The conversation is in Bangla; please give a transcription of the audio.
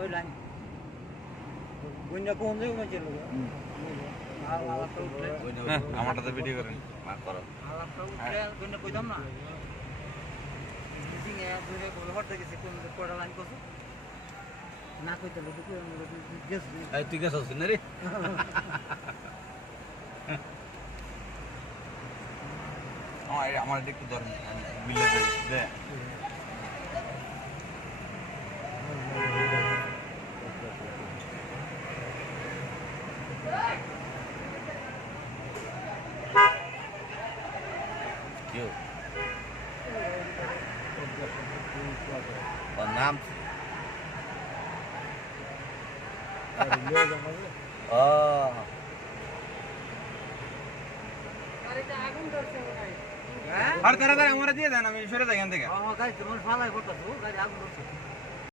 ওই লাইন বন্যা কোন জায়গায় চলে গেল আমারটা তো ভিডিও করেন মা করো বন্যা কইতাম না মিটিং এ দূরে হটতে গেছে কোন কোড়া লাইন করছো না কইতে লোক গেছ এই তুই গেছস না রে আমার একটু ধরেন বিলে দে নাম আর তারা আমার দিয়ে দেন আমি সরে যাই এখান থেকে গাড়ি তোমার ফালাই করতেছো গাড়ি আগুন ধরছে